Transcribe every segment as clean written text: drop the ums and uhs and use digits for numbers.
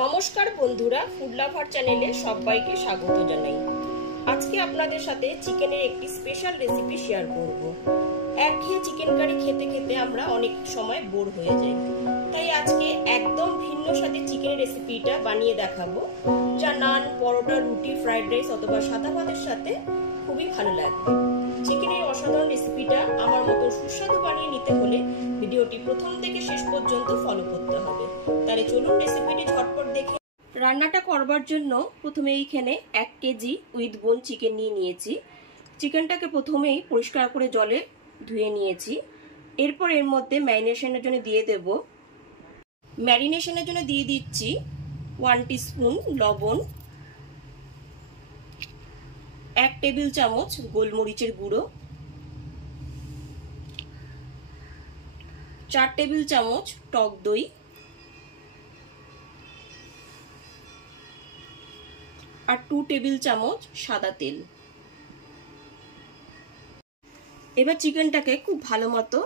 নমস্কার বন্ধুরা, food lover চ্যানেলে সবাইকে স্বাগত জানাই। আজকে আপনাদের সাথে চিকেনের একটি স্পেশাল রেসিপি শেয়ার করব। একঘেয়ে চিকেন কারি খেতে খেতে আমরা অনেক সময় বোর হয়ে যাই, তাই আজকে একদম ভিন্ন স্বাদের চিকেনের রেসিপিটা বানিয়ে দেখাবো, যা নান, পরোটা, রুটি, ফ্রাইড রাইস অথবা সাদা ভাতের সাথে খুবই ভালো লাগবে। চিকেনের অসাধারণ রেসিপিটা আমার মতো সুস্বাদু বানিয়ে নিতে হলে ভিডিওটি প্রথম থেকে শেষ পর্যন্ত ফলো করতে হবে। তাহলে চলুন রেসিপিটি ঝটপট দেখে। রান্নাটা করবার জন্য প্রথমে এইখানে 1 কেজি উইথ বোন চিকেন নিয়েছি। চিকেনটাকে প্রথমেই পরিষ্কার করে জলে ধুয়ে নিয়েছি। এরপর এর মধ্যে ম্যারিনেশনের জন্য দিয়ে দেব। ম্যারিনেশনের জন্য দিয়ে দিচ্ছি 1 টিস্পুন লবণ, 1 টেবিল চামচ গোলমরিচের গুঁড়ো, 4 টেবিল চামচ টক দই আর 2 টেবিল চামচ সাদা তেল। এবার চিকেনটাকে খুব ভালো মতো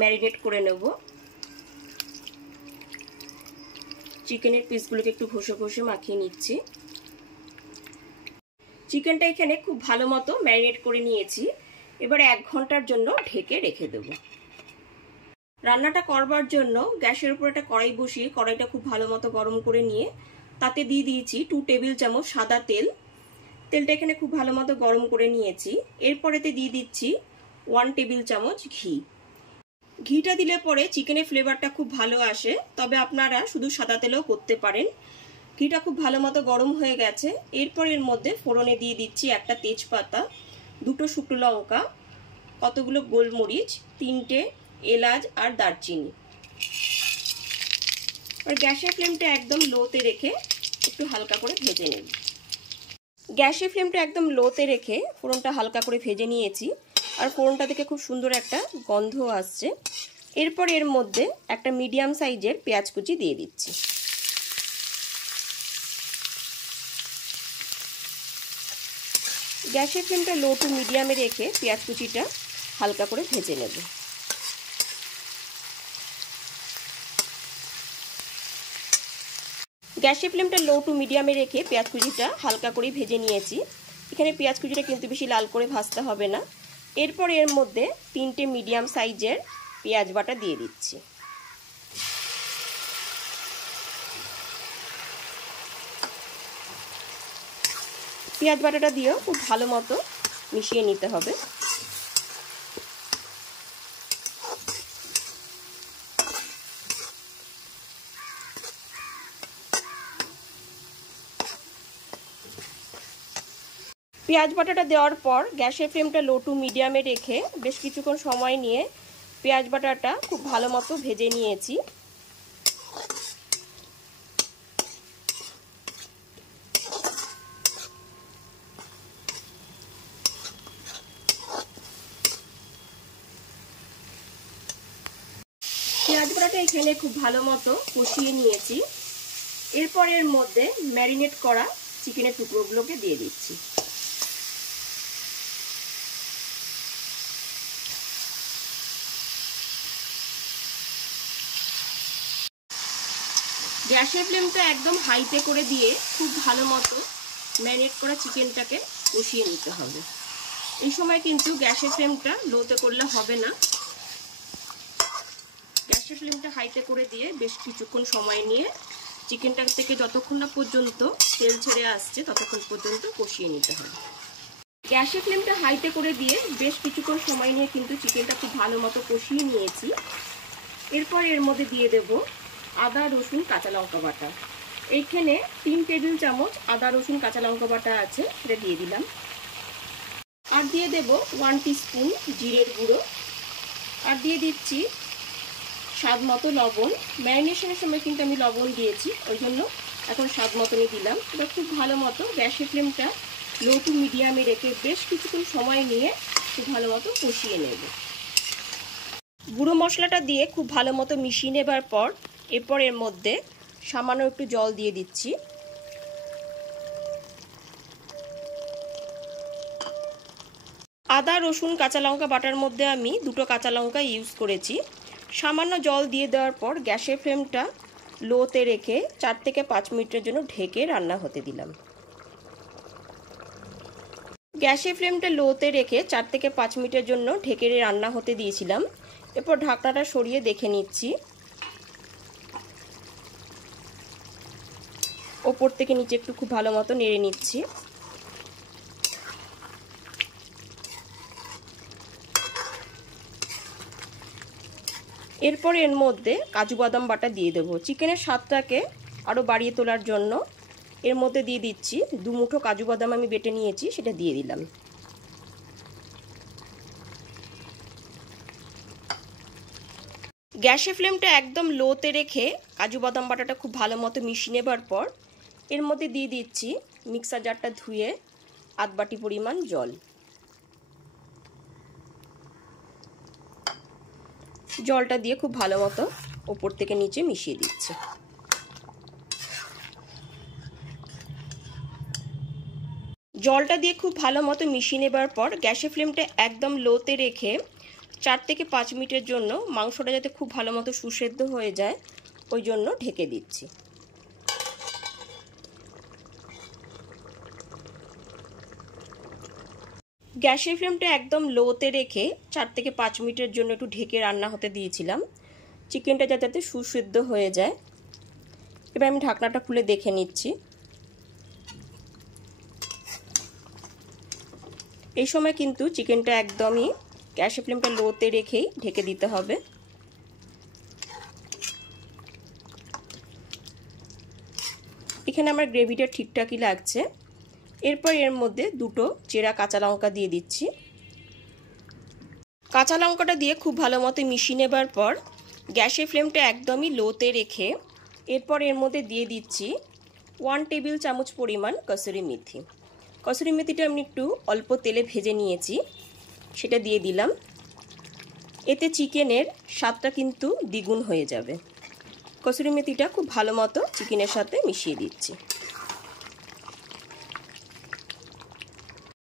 ম্যারিনেট করে নেব। চিকেনের পিসগুলোকে একটু ঘষে ঘষে মাখিয়ে নিচ্ছি। চিকেনটা এখানে খুব ভালো মতো ম্যারিনেট করে নিয়েছি। এবার 1 ঘন্টার জন্য ঢেকে রেখে দেব। রান্নাটা করবার জন্য গ্যাসের উপর একটা কড়াই বসিয়ে কড়াইটা খুব ভালো মতো গরম করে নিয়ে তাতে দিয়ে দিয়েছি 2 টেবিল চামচ সাদা তেল। তেলটা এখানে খুব ভালো মতো গরম করে নিয়েছি। এরপরেতে দিয়ে দিচ্ছি 1 টেবিল চামচ ঘি। ঘিটা দিলে পরে চিকেনের ফ্লেভারটা খুব ভালো আসে, তবে আপনারা শুধু সাদা তেলেও করতে পারেন। ঘিটা খুব ভালো মতো গরম হয়ে গেছে। এরপর এর মধ্যে ফোড়নে দিয়ে দিচ্ছি 1টা তেজপাতা, 2টো শুকনো লঙ্কা, কতগুলো গোলমরিচ, 3টে এলাচ আর দারচিনি। আর গ্যাসের ফ্লেমটা একদম লোতে রেখে একটু হালকা করে ভেজে নেব। গ্যাসের ফ্লেমটা একদম লোতে রেখে ফোড়নটা হালকা করে ভেজে নিয়েছি। আর ফোড়নটা থেকে খুব সুন্দর একটা গন্ধ আসছে। এরপর এর মধ্যে একটা মিডিয়াম সাইজের পেঁয়াজ কুচি দিয়ে দিচ্ছি। গ্যাসের ফ্লেমটা লো টু মিডিয়ামে রেখে পেঁয়াজ কুচিটা হালকা করে ভেজে নেব। গ্যাসের ফ্লেমটা লো টু মিডিয়ামে রেখে পেঁয়াজ কুচিটা হালকা করে ভেজে নিয়েছি। এখানে পেঁয়াজ কুচিটা কিন্তু বেশি লাল করে ভাজতে হবে না। এরপর এর মধ্যে 3টে মিডিয়াম সাইজের পেঁয়াজ বাটা দিয়ে দিচ্ছি। পেঁয়াজ বাটাটা দিয়েও খুব ভালো মতো মিশিয়ে নিতে হবে। পেঁয়াজ বাটাটা দেওয়ার পর গ্যাসের ফ্লেমটা লো টু মিডিয়ামে রেখে বেশ কিছুক্ষণ সময় নিয়ে পেঁয়াজ বাটাটা খুব ভালো মতো ভেজে নিয়েছি। পেঁয়াজ বাটাটা এখানে খুব ভালো মতো কষিয়ে নিয়েছি। এরপর এর মধ্যে ম্যারিনেট করা চিকেনের টুকরোগুলোকে দিয়ে দিচ্ছি। গ্যাসের ফ্লেমটা একদম হাইতে করে দিয়ে খুব ভালো মতো ম্যারিনেট করা চিকেনটাকে কষিয়ে নিতে হবে। এই সময় কিন্তু গ্যাসের ফ্লেমটা লোতে করলে হবে না। গ্যাসের ফ্লেমটা হাইতে করে দিয়ে বেশ কিছুক্ষণ সময় নিয়ে চিকেনটা থেকে যতক্ষণ না পর্যন্ত তেল ছেড়ে আসছে ততক্ষণ পর্যন্ত কষিয়ে নিতে হবে। গ্যাসের ফ্লেমটা হাইতে করে দিয়ে বেশ কিছুক্ষণ সময় নিয়ে কিন্তু চিকেনটা খুব ভালো মতো কষিয়ে নিয়েছি। এরপর এর মধ্যে দিয়ে দেব আদা, রসুন, কাঁচা লঙ্কা বাটা। এইখানে 3 টেবিল চামচ আদা, রসুন, কাঁচা লঙ্কা বাটা আছে, সেটা দিয়ে দিলাম। আর দিয়ে দেব 1 টিস্পুন জিরের গুঁড়ো। আর দিয়ে দিচ্ছি স্বাদ মতো লবণ। ম্যারিনেশনের সময় কিন্তু আমি লবণ দিয়েছি, ওই জন্য এখন স্বাদ মতনই দিলাম। এবার খুব ভালো মতো গ্যাসের ফ্লেমটা লো টু মিডিয়ামে রেখে বেশ কিছুক্ষণ সময় নিয়ে খুব ভালো মতো কষিয়ে নেব। গুঁড়ো মশলাটা দিয়ে খুব ভালো মতো মিশিয়ে নেবার পর এরপর এর মধ্যে সামান্য একটু জল দিয়ে দিচ্ছি। আদা, রসুন, কাঁচা লঙ্কা বাটার মধ্যে আমি 2টো কাঁচা লঙ্কা ইউজ করেছি। সামান্য জল দিয়ে দেওয়ার পর গ্যাসের ফ্লেমটা লোতে রেখে 4 থেকে 5 মিনিটের জন্য ঢেকে রান্না হতে দিলাম। গ্যাসের ফ্লেমটা লোতে রেখে 4 থেকে 5 মিনিটের জন্য ঢেকে রান্না হতে দিয়েছিলাম। এরপর ঢাকনাটা সরিয়ে দেখে নিচ্ছি। ওপর থেকে নিচে একটু খুব ভালো মতো নেড়ে নিচ্ছি। এরপর এর মধ্যে কাজু বাদাম বাটা দিয়ে দেবো। চিকেনের স্বাদটাকে আরও বাড়িয়ে তোলার জন্য এর মধ্যে দিয়ে দিচ্ছি 2 মুঠো কাজু বাদাম আমি বেটে নিয়েছি, সেটা দিয়ে দিলাম। গ্যাসের ফ্লেমটা একদম লোতে রেখে কাজু বাদাম বাটাটা খুব ভালো মতো মিশিয়ে নেবার পর এর মধ্যে দিয়ে দিচ্ছি মিক্সার জারটা ধুয়ে আধ বাটি পরিমাণ জল। জলটা দিয়ে খুব ভালো মতো ওপর থেকে নিচে মিশিয়ে দিচ্ছি। জলটা দিয়ে খুব ভালো মতো মিশিয়ে নেবার পর গ্যাসের ফ্লেমটা একদম লোতে রেখে 4 থেকে 5 মিনিটের জন্য মাংসটা যাতে খুব ভালো মতো সুসেদ্ধ হয়ে যায় ওই জন্য ঢেকে দিচ্ছি। গ্যাসের ফ্লেমটা একদম লোতে রেখে 4 থেকে 5 মিনিটের জন্য একটু ঢেকে রান্না হতে দিয়েছিলাম, চিকেনটা যাতে সুসেদ্ধ হয়ে যায়। এবার আমি ঢাকনাটা খুলে দেখে নিচ্ছি। এই সময় কিন্তু চিকেনটা একদমই গ্যাসের ফ্লেমটা লোতে রেখেই ঢেকে দিতে হবে। এখানে আমার গ্রেভিটা ঠিকঠাকই লাগছে। এরপর এর মধ্যে 2টো চেরা কাঁচা লঙ্কা দিয়ে দিচ্ছি। কাঁচা লঙ্কাটা দিয়ে খুব ভালো মতো মিশিয়ে নেবার পর গ্যাসের ফ্লেমটা একদমই লোতে রেখে এরপর এর মধ্যে দিয়ে দিচ্ছি 1 টেবিল চামচ পরিমাণ কসুরি মেথি। কসুরি মেথিটা আমি একটু অল্প তেলে ভেজে নিয়েছি, সেটা দিয়ে দিলাম। এতে চিকেনের স্বাদটা কিন্তু দ্বিগুণ হয়ে যাবে। কসুরি মেথিটা খুব ভালো মতো চিকেনের সাথে মিশিয়ে দিচ্ছি।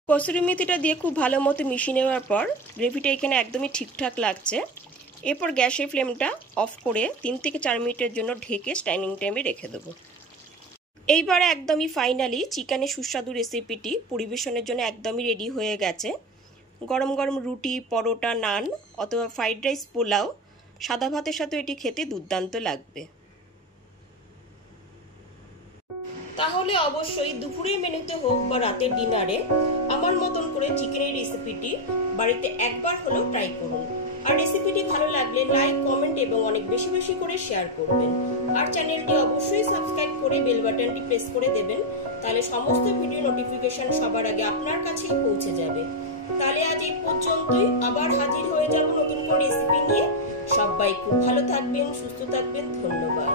কসুরি মেথিটা দিয়ে খুব ভালো মতো মিশিয়ে নেওয়ার পর গ্রেভিটা এখানে একদমই ঠিকঠাক লাগছে। এরপর গ্যাসের ফ্লেমটা অফ করে 3 থেকে 4 মিনিটের জন্য ঢেকে স্ট্যান্ডিং টাইমে রেখে দেবো। এইবারে একদমই ফাইনালি চিকেনের সুস্বাদু রেসিপিটি পরিবেশনের জন্য একদমই রেডি হয়ে গেছে। গরম গরম রুটি, পরোটা, নান অথবা ফ্রাইড রাইস, পোলাও, সাদা ভাতের সাথে এটি খেতে দুর্দান্ত লাগবে। তাহলে অবশ্যই দুপুরের মেনুতে হোক বা রাতের ডিনারে আমার মতন করে চিকেনের রেসিপিটি বাড়িতে একবার হলেও ট্রাই করুন। আর রেসিপিটি ভালো লাগলে লাইক, কমেন্ট এবং অনেক বেশি বেশি করে শেয়ার করবেন। আর চ্যানেলটি অবশ্যই সাবস্ক্রাইব করে বেল বাটনটি প্রেস করে দেবেন, তাহলে সমস্ত ভিডিও নোটিফিকেশন সবার আগে আপনার কাছে পৌঁছে যাবে। তাহলে আজ এই পর্যন্তই, আবার হাজির হয়ে যাব নতুন কোনো রেসিপি নিয়ে। সবাই খুব ভালো থাকবেন, সুস্থ থাকবেন। ধন্যবাদ।